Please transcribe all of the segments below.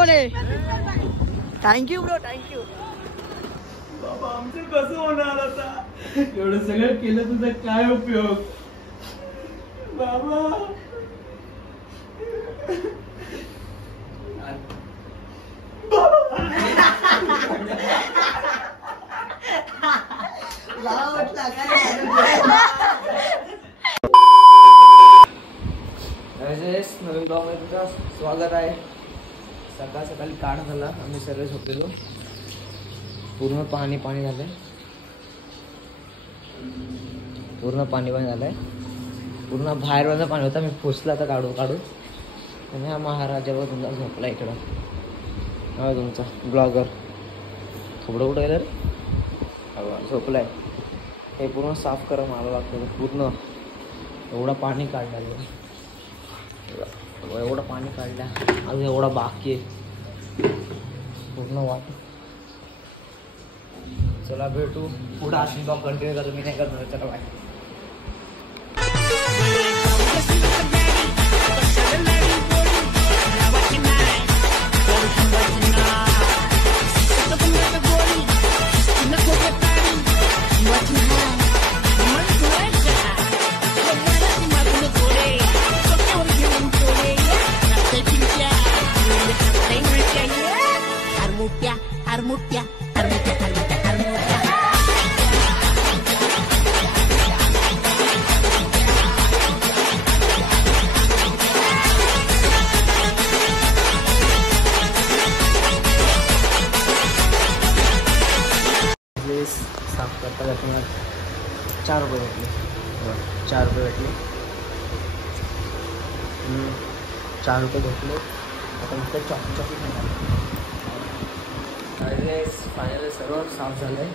कोण आहे? Thank you bro, thank you. बाबा आमचं कसं होणार आता? एवढं सगळं केलं तुझा काय उपयोग बाबा? नवीन ब्लॉग मध्ये तुझं स्वागत आहे. सकाळ सकाळी काढ झाला, आम्ही सर्व झोपलेलो. पूर्ण पाणी झालंय, पूर्ण पाणी झालंय. पूर्ण बाहेर पाणी होतं. मी फुसला तर काढू आणि हा महाराजावर तुमचा झोपला इकडं. हा तुमचा ब्लॉगर थोडं कुठं गेलं रे, झोपलाय. हे पूर्ण साफ करा मला लागतं. पूर्ण एवढं पाणी काढलं, एवढं पाणी काढलं, अजून एवढा बाकी आहे पूर्ण वाट. चला भेटू पुढे. अशी ब्लॉग कंटिन्यू करतो, मी नाही करणार. चला बाय. साफ करता करता 4 रुपये भेटले. 4 रुपये भेटले. 4 रुपये भेटले. आता नुसतं चॉकलेट फायनली सर्व साफ झालं आहे.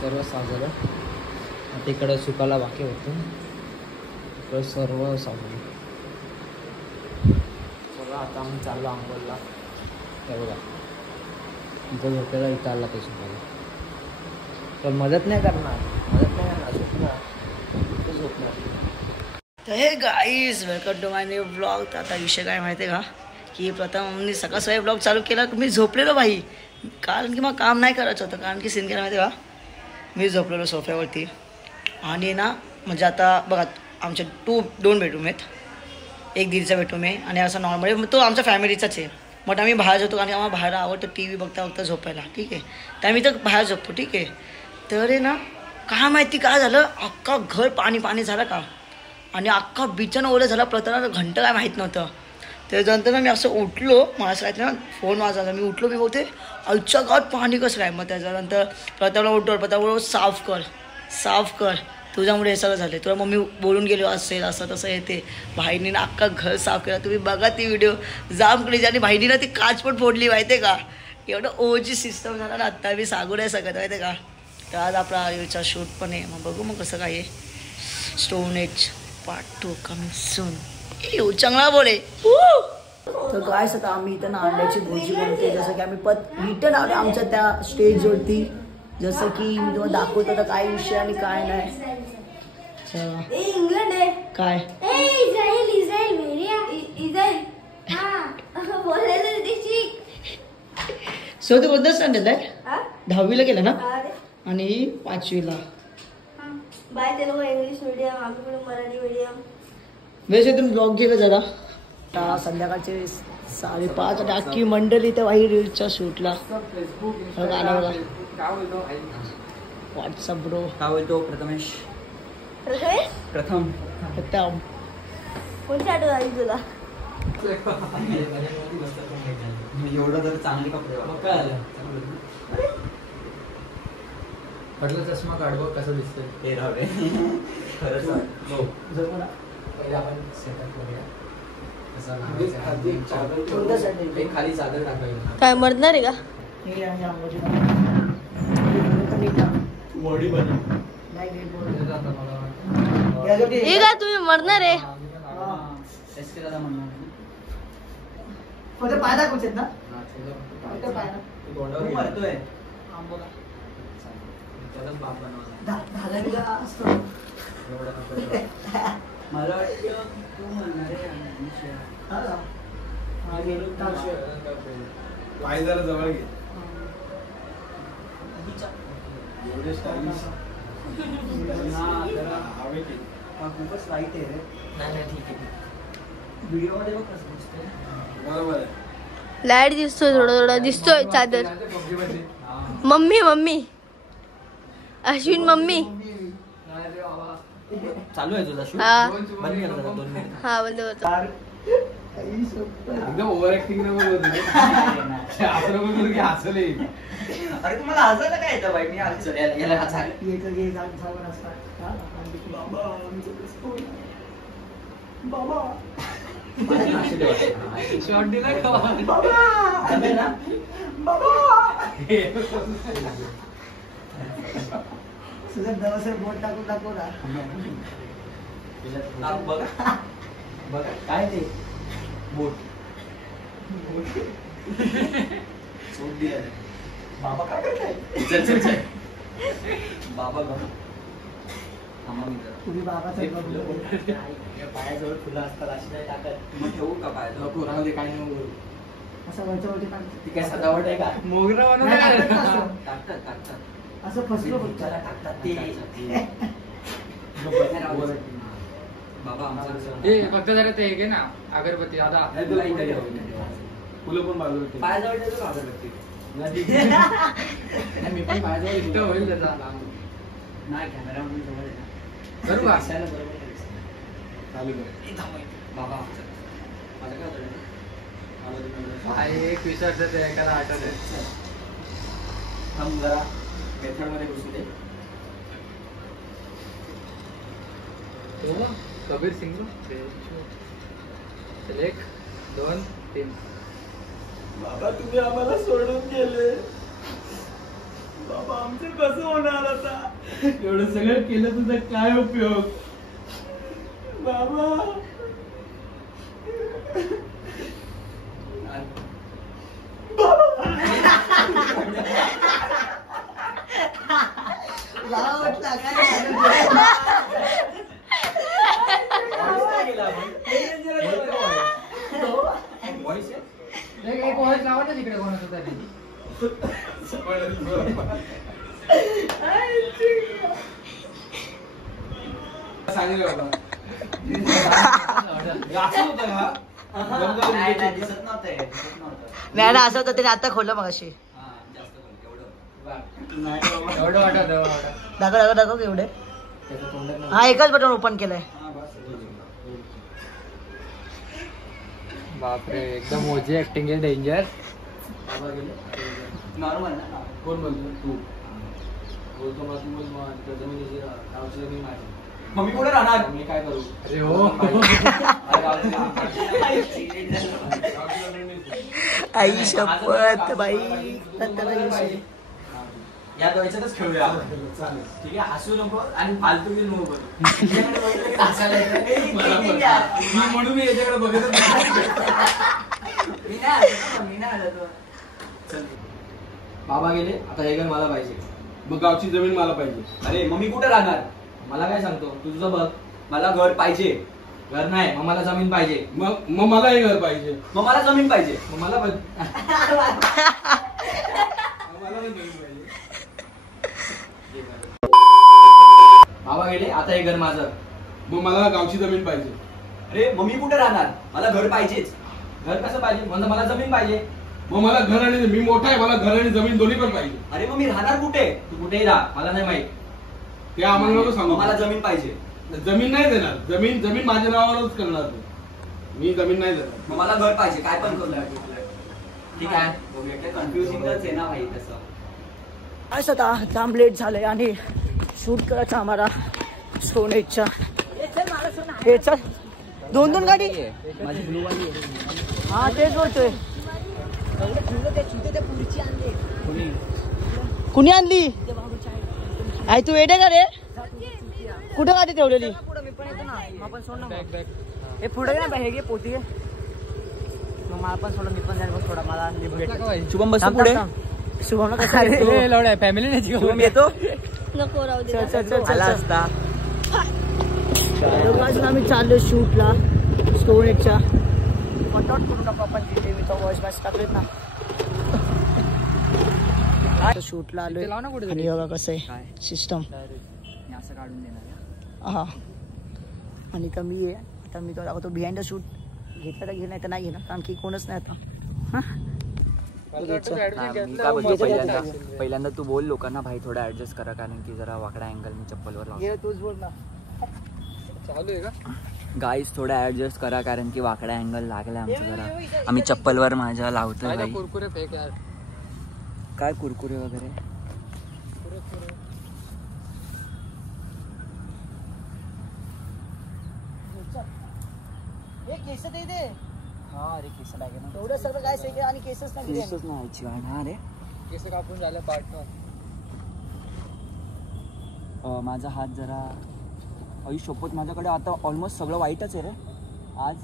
सर्व साफ झालं. आता इकडं सुकायला बाकी होतं. इकडं सर्व साफ झालं. चला आता आम्ही चाललो आंघोळला. हे बघा इथं झोपायला, इथं आला ते झोपायला. तर मदत नाही करणार, झोपणार. तर hey guys, welcome to my new blog. तर आता विषय काय माहिती आहे का, की प्रथम मी सकाळ सकाळी ब्लॉग चालू केला. मी झोपलेलो भाई, कारण की मग काम नाही करायचं होतं. कारण की सीन काय माहिती आहे का, मी झोपलेलो सोफ्यावरती. आणि ना म्हणजे आता बघा, आमचे 2 बेडरूम आहेत. एक दीडचा बेडरूम आहे आणि असं नॉर्मली तो आमच्या फॅमिलीचाच आहे. मग आम्ही बाहेर जातो, कारण की आम्हाला बाहेर आवडतं टी व्ही बघता झोपायला. ठीक आहे, तर आम्ही तर बाहेर झोपतो. ठीक आहे, तर आहे ना काय माहिती काय झालं, अख्खा घर पाणी झालं का, आणि अख्खा बिछाना ओलं झाला. प्रथम घंटा काय माहीत नव्हतं. त्याच्यानंतर ना मी असं उठलो, मला असं काय ना फोन वाजला. मी उठलो, मी बोलते आजच्या गावात पाणी कसं काय. मग त्याच्यानंतर प्रथमला उठवर, प्रथम साफ कर तुझ्यामुळे हे सगळं झालं. तुला मम्मी बोलून गेलो असेल असं तसं येते. भाईनीनं अख्खा घर साफ केला. तुम्ही बघा ती व्हिडिओ, जाम क्रेजी. आणि भाईनीनं ती काच पण फोडली माहिती आहे का. एवढं ओजी सिस्टम झाला ना. आत्ता मी सांगू नाही शकत माहिती आहे का. तर आज आपला रीलचा शूट पण आहे. मग बघू मग कसं काय आहे. Stone age part 2 coming soon. चांगला बोले. तर काय आता आम्ही इथं ना अंड्याची भुर्जी बनवते. जसं की आम्ही रिटर्न आलो आमच्या त्या स्टेजवरती. जसं की मी तुम्हाला दाखवतो आता काय विषय आणि काय नाही. इंग्लंड आहे काय, सो तू कोणत्या स्टँडर्ड आहे? 10वीला गेला ना, आणि 5वीला. बाय ते लोक इंग्लिश मीडियम, आम्ही मराठी मीडियम. वैसे तुम्ही ब्लॉग केलं जरा. संध्याकाळचे 5:30 आणि अख्खी मंडळी त्या वाही रीलच्या शूटला. WhatsApp bro. काय बोलतो प्रथमेश? प्रथम कोणती आठवण आली तुला? एवढं जर चांगले कपडे पडला चष्मा काढ बघ कसं दिसतंय. हे राव रे खरंच. पहिले आपण सेटअप करूया. खाली चादर टाकायला. काय मरणार आहे का? बॉडी बनव. हे का तुम्ही मरणार आहे? फक्त पाय दाखवचे ना. मला वाटतं तू म्हणणार आहे पाय जरा जवळ घे. एवढे स्टाईलिश हवे की खूपच वाईट आहे रे. नाही ठीक आहे. व्हिडिओ मध्ये बघ कसं दिसतंय. बरोबर आहे. लाईट दिसतोय थोडा दिसतोय चादर. Mummy mummy Ashwin mummy. चालू आहे तुझा शूट. हा बंद कर जरा 2 मिनिट. हा बंद होतो. एकदम ओव्हर ऍक्टिंग नको करू रे. असं नको करू की हसले. अरे तुम्हाला हसायला काय येतं बाई. मी हसतो याला हसा. शॉट दिला का बाबा ना तुझं दवासर बोट टाकून दाखव ना. बघा बघा काय ते बोट सोड दिला. बाबा काय करताय. चल चल चल बाबा बघ. तुम्ही बाबाचा पायाजवळ फुलं असतात अशी नाही टाकत. मग ठेवू का पायाजवळ. नको राहू दे. काय नाही नको. असं वरच्या वरती टाकतो. ती काय सजावट आहे का. मोगरा टाकतात टाकतात. असं फसलो बघ. त्याला टाकतात ते. बाबा आमचा फक्त जरा ते हे ना अगरबत्ती दादा. फुलं पण बाजूला ठेव. पायाजवळ देतो का अगरबत्ती. मी पण पाहिजे इथं होईल त्याचा. नाही कॅमेरा म्हणून जवळ आहे. करू का? चालू कर. बाबा आमचा माझं काय होतं. एक विचारतं ते एकाला आठवत आहे. थांब जरा मेथड मध्ये घुसू दे. तो कबीर सिंग. चल 1 2 3. बाबा तुम्ही आम्हाला सोडून गेले. बाबा आमचं कसं होणार आता. एवढं सगळं केलं तुझा काय उपयोग बाबा. एक वॉइस लावा ना तिकडे कोणाचं तरी. सांगितलं बाबा. दिसत नव्हतं. नाही ना असं होतं त्याने आता खोललं मग अशी. एवढं वाटत दाखव दाखव दाखव एवढे. हा एकच बटन ओपन केलंय. बापरे एकदम मोजी ऍक्टिंग आहे. डेंजर. नॉर्मल ना. कोण बोलतो तू. बोलतो मग तू बोल. गावची जमीन माझी. मम्मी कुठे राहणार. मी काय करू. अरे हो. आई शपथ बाई. या द्वैच्यातच खेळूया. ठीक आहे. हसू नको आणि फालतू बिल नको करू. म्हणून मी याच्याकडे बघतच मी नाही आलो. चल बाबा गेले. आता हे घर मला पाहिजे. मग गावची जमीन मला पाहिजे. अरे मम्मी कुठे राहणार. मला काय सांगतो तू तुझं बघ. मला घर पाहिजे. घर नाही मग मला जमीन पाहिजे. मग मला हे घर पाहिजे. मग मला जमीन पाहिजे. मग मला पण जमीन पाहिजे. बाबा गेले. आता हे घर माझं. मग मला गावची जमीन पाहिजे. अरे मम्मी कुठे राहणार. मला घर पाहिजेच. घर कसं पाहिजे म्हणजे मला जमीन पाहिजे. मग मला घर आणि मी मोठा आहे. मला घर आणि जमीन दोन्ही पण पाहिजे. अरे मग मी राहणार कुठे. तू कुठेही राहा मला नाही माहित. ते आम्हाला नको सांगू. मग मला जमीन पाहिजे. जमीन नाही देणार. जमीन माझ्या नावावरच करणार तू. मी जमीन नाही देणार. मग मला घर पाहिजे. काय पण करू. ठीक आहे बघूया. कन्फ्युजिंगच आहे ना भाई तसं. असं आता जाम लेट झालंय आणि शूट करायचं आम्हाला सोनेटच्या. हे चल 2 गाडी. हा तेच बोलतोय. कुणी आणली. आई तू येते का रे. कुठं गाडी ठेवलेली. हे पुढे ना हे घे पोती. मग मला पण सोडा. मी पण जाईल बघ थोडा. मला शुभम बस पुढे. शुभम फॅमिली नाही. शुभम येतो. नको राहू दे. आला असता. आम्ही चाललो शूटला स्टोरेजच्या. पॉइंट आउट करू नका आपण तिथे मी तो वॉइस मॅच टाकलेत ना शूटला आलोय आणि बघा कसं आहे सिस्टम असं काढून देणार हा आणि तर मी आहे आता मी तो बिहाइंड द शूट घेतलं तर घेणार नाही तर नाही घेणार कारण की कोणच नाही आता पहिल्यांदा तू बोल लोकांना भाई थोडा ऍडजस्ट करा कारण की जरा वाकडा अँगल मी चप्पलवर लावतो तूच बोल ना चालू आहे का गाईस थोडा ऍडजस्ट करा कारण की वाकडा अँगल लागला आमचं जरा आम्ही चप्पलवर माझ्या लावतोय भाई कुरकुरे फेक यार काय कुरकुरे वगैरे केस दे दे हा अरे केस लागेल ना एवढं सगळं काय सगळं आणि केसच नाही केसच नाही हा रे केस कापून झालं पार्टनर माझा हात जरा आई शपथ माझ्याकडे आता ऑलमोस्ट सगळं वाईटच आहे रे आज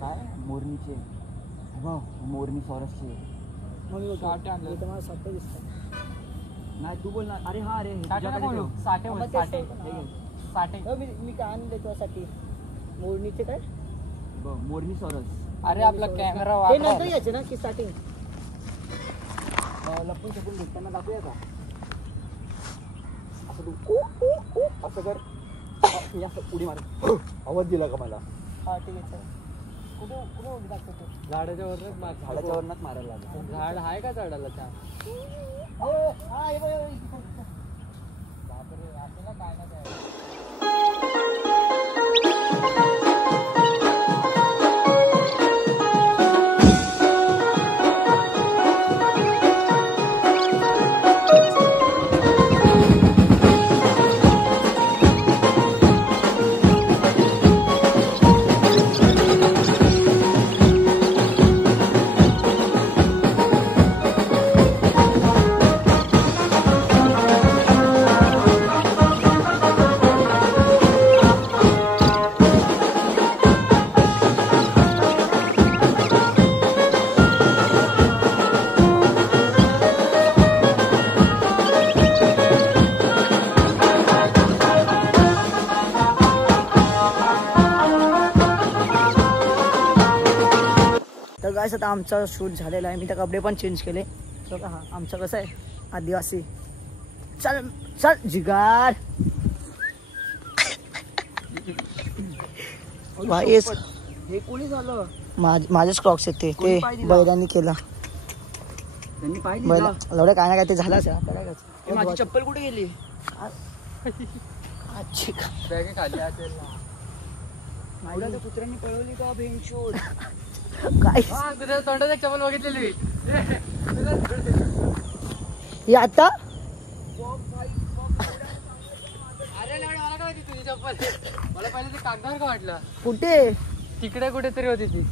काय मोरणीचे मोरणी फॉरेस्टचे नाही तू बोल ना अरे हा अरे साठे मी काय आणले तुझ्यासाठी मोरणीचे काय मोरणी फॉरेस्ट अरे आपला कॅमेरा हे नंतर यायचे ना की स्टार्टिंग लपून छपून भेटताना दाखवूया का असं तू असं कर उडी मार आवाज दिला का मला हा ठीक आहे कुठे कुठे उडी टाकतो तू झाडाच्या वरच झाडाच्या वरनच मारायला लागेल झाड आहे का झाडाला त्या बापरे आपल्याला काय ना काय गाइस आता आमचा शूट झालेला आहे मी त्या कपडे पण चेंज केले बघा हा आमचं कसं आहे आदिवासी चल चल जिगार भाई हे कोणी झालं माझेच क्रॉक्स आहेत ते बैलांनी केलं त्यांनी पाहिजे एवढं काय ना काय ते झालंच आहे आता काय माझी चप्पल कुठे गेली अच्छी बॅगे खाली असेल ना कुत्र्यांनी पळवली का भेंचोड काय तुझ्या तोंडात एक चप्पल बघितलेली हे आता अरे मला काय तुझी चप्पल मला पहिले ते कागदावर का वाटलं कुठे तिकडे कुठेतरी होती ती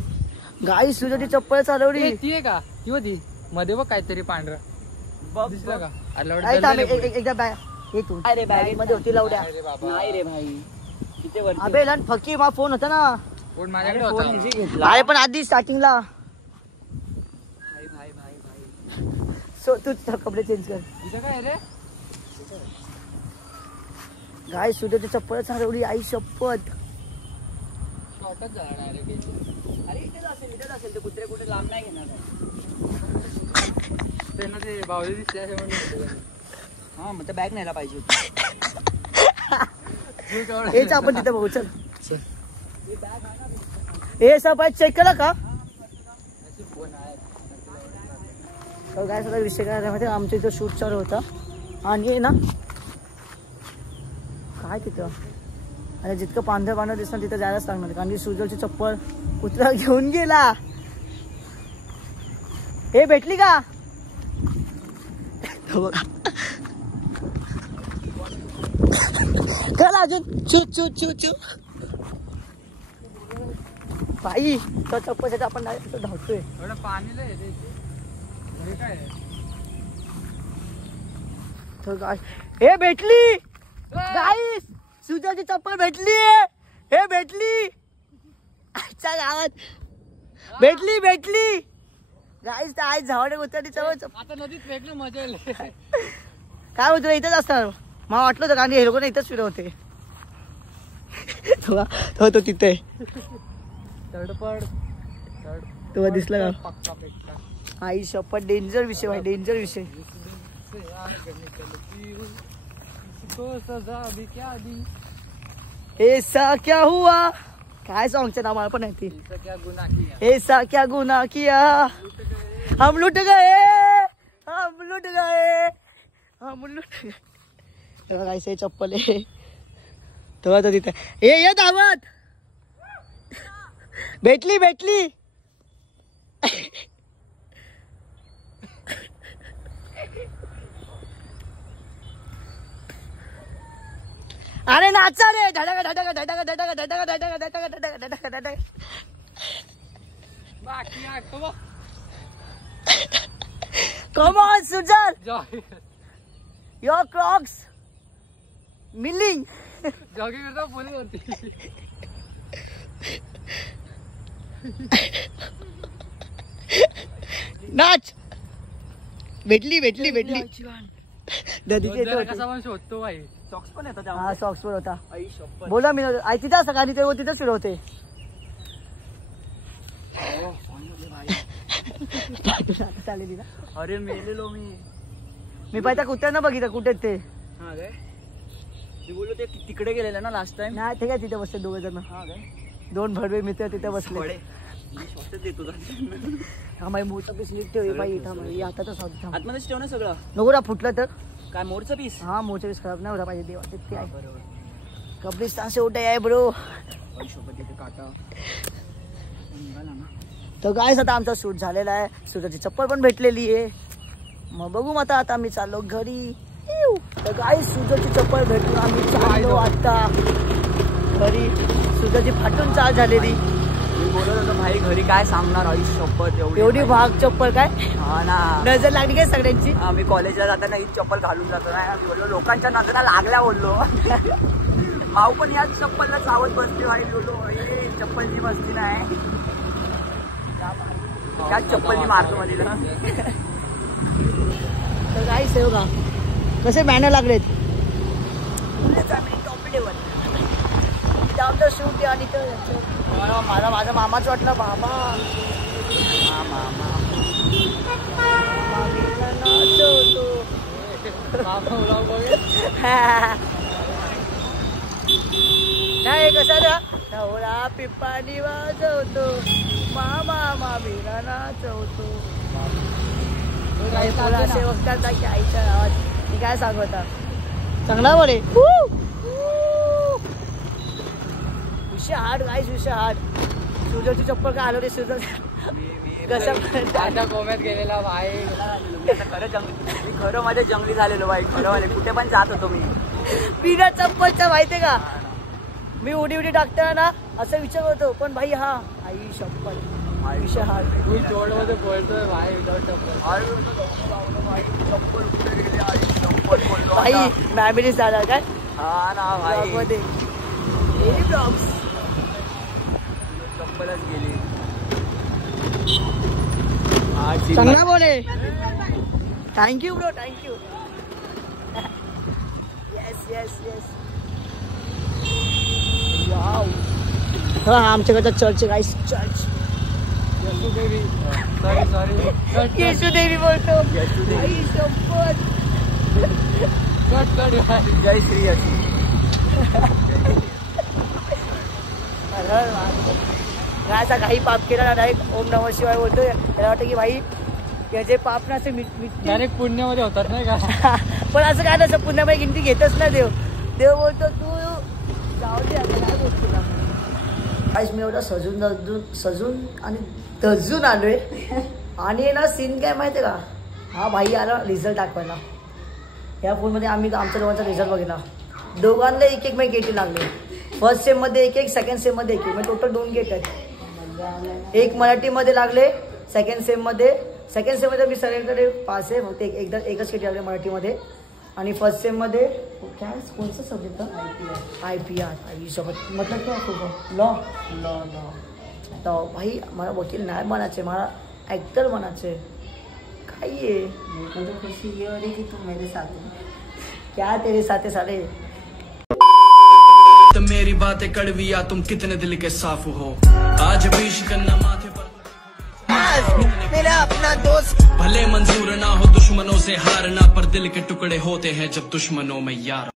गाईस तुझ्या ती चप्पल चालवली ती आहे का ती होती मध्ये बघ काहीतरी पांढरं दिसलं का एकदा बॅग बॅग मध्ये होती लावड्या नाही रे भाई तिथे वरती अबे लहान फकी मा फोन होता ना फोन माझ्याकडे होता अरे पण आधी स्टार्टिंगला सो तू कपडे चेंज कर तिथं काय रे गाय सुद्धा चप्पल चालवली आई शपथ शॉर्टच झाला डायरेक्ट अरे इथेच असेल ते कुत्रे कुठे लांब नाही घेणार त्यांना ते बावली दिसले असे म्हणून हा मग तर बॅग न्यायला पाहिजे हेच आपण तिथे बघू चल हे सब चेक केलं का काय सगळा विषय काय माहिती आमच्या इथं शूट चालू होता आणि ना काय तिथं आणि जितकं पांढरं दिसणार तिथं जायलाच लागणार कारण की सुजलची चप्पल कुत्रा घेऊन गेला हे भेटली का चल अजून चू चू चू चू बाई तो चप्पलसाठी आपण धावतोय एवढं पाणी लय आहे इथे. हे काय आहे? तो गाय हे भेटली गाईस सुजाची चप्पल भेटली हे भेटली आजच्या गावात भेटली भेटली गाईस तर आज झावडे उतरली चव आता नदीत फेकलं मजा येईल काय होतं इथेच असणार मला वाटलं होतं कारण हे लोक इथंच फिरवते. तो तिथे तेव्हा दिसला का? आई शपथ डेंजर विषय भाई, डेंजर विषय. ऐसा क्या हुआ, काय सॉंगचं नाव मला पण माहिती. ऐसा क्या गुनाह किया, हम लुट गए, हम लुट गए, हम लुट गए. तेव्हा काय चप्पल आहे तेव्हा तर तिथे ये दावत भेटली भेटली. अरे नाचा रे धडका धडका धडका धडका धडका धडका धडका धडका धडका धडका. Come on Sujal, your Crocs milling. Jogging करता पोली वरती. नाच. भेटली भेटली भेटली. कसा पण शोधतो भाई. सॉक्स पण येतात हा सॉक्स पण होता. आई शपथ. बोला मी आई तिथं असं गाडी तेव्हा तिथंच फिरवते. चालेल ना. अरे मेलेलो मी पाहिजे कुत्र्यांना बघितलं कुठे ते. हा काय मी बोललो ते तिकडे गेलेलं ना लास्ट टाइम. नाही ते काय तिथे बसले दोघे जण. हा काय दोन भडवे मित्र तिथे बसले. देतो हा माई मोठं पीस निघते बाई हातातच आतमध्येच ठेव ना सगळं. नको ना फुटलं तर काय मोरचं पीस. हा मोठं पीस खराब नाही होता पाहिजे देवा ते आहे. बरोबर कपडे शेवटे आहे ब्रो. सोबत तिथे काटा निघाला ना. तर गाईस आता आमचा शूट झालेला आहे. शूटाची चप्पल पण भेटलेली आहे. मग बघू आता आता आम्ही चाललो घरी. तर गाईस शूटाची चप्पल भेटून आम्ही चाललो आता घरी. शूटाची फाटून चाल झालेली. मी बोलत होतो भाई घरी काय सांगणार. आई शपथ एवढी भाग चप्पल काय. हा ना नजर लागली काय सगळ्यांची. आम्ही कॉलेजला जाताना ही चप्पल घालून जातो ना. आम्ही बोललो लोकांच्या नजरा लागल्या बोललो. माऊ पण याच चप्पलला चावत बसली. भाई बोललो चप्पलची बसली नाही त्याच चप्पलनी मारतो मध्ये. तर गाईस हे बघा कसे बॅनर लागलेत. आमचं शूट आणि मला माझा मामाच वाटलं. बाबा नाही कसा नवरा पिप्पानी वाजवतो मामा मामीला नाचवतो. असे बघतात की आईच्या आवाज ती काय सांगता. चांगला बरे विषय हार्ड गाईस विषय हार्ड. सुजलची चप्पल काय आलो रे सुजल कसं कोम्यात गेलेला भाई. मी खरं मध्ये जंगली झालेलो भाई. खरं वाले कुठे पण जात होतो मी बिना चप्पलच्या. माहितीये का मी उडी उडी टाकताना ना असं विचार होतो पण भाई हा आई शप्पल विषय हार्ड. तू चोड मध्ये बोलतोय भाई विदाउट चप्पल. भाई मॅमरीज झाला काय. हा ना भाई मध्ये चप्पलच गेली. चांगला बोले. Thank you bro thank you. Yes yes yes. Wow हा आमच्याकडचा चर्च गाईस चर्च. सॉरी येशूदेवी बोलतो. आई शपथ. जय श्री अशी. असा काही पाप केला ना डायरेक्ट ओम नमः शिवाय बोलतो. त्याला वाटतं की भाई याचे पाप ना असे डायरेक्ट पुण्यामध्ये होतात नाही का. पण असं काय नसतं पुण्यामध्ये गिनती घेतच ना देव. देव बोलतो तू जाऊ दे आता काय बोलतो तुला. काहीच मी एवढा सजून आणि दजून आलोय. आणि ना सीन काय माहितीये का. हा भाई आला रिझल्ट दाखवायला. या फोनमध्ये आम्ही आमच्या दोघांचा रिझल्ट बघितला. दोघांना एक एक गेट लागले. फर्स्ट सेम मध्ये एक सेकंड सेम मध्ये एक म्हणजे टोटल 2 गेट आहेत. एक मराठीमध्ये लागले. सेकंड सेम मध्ये मी सगळ्यांकडे पास आहे. फक्त एकच गेट लागले मराठीमध्ये. आणि फर्स्ट सेम मध्ये काय कोणतं सब्जेक्ट IPR सोबत मतलब काय लॉ. तो भाई मला वकील नाही बनायचे मला ऍक्टर बनायचे. काय आहे खुशी ये हो रही कि तुम मेरे साथ हो. क्या तेरे साथ है साले. तो मेरी बातें कड़वी या तुम कितने दिल के साफ हो, आज भी शिकन्ना माथे पर मेरा अपना दोस्त. भले मंजूर ना हो दुश्मनों से हारना, पर दिल के टुकड़े होते हैं जब दुश्मनों में यार.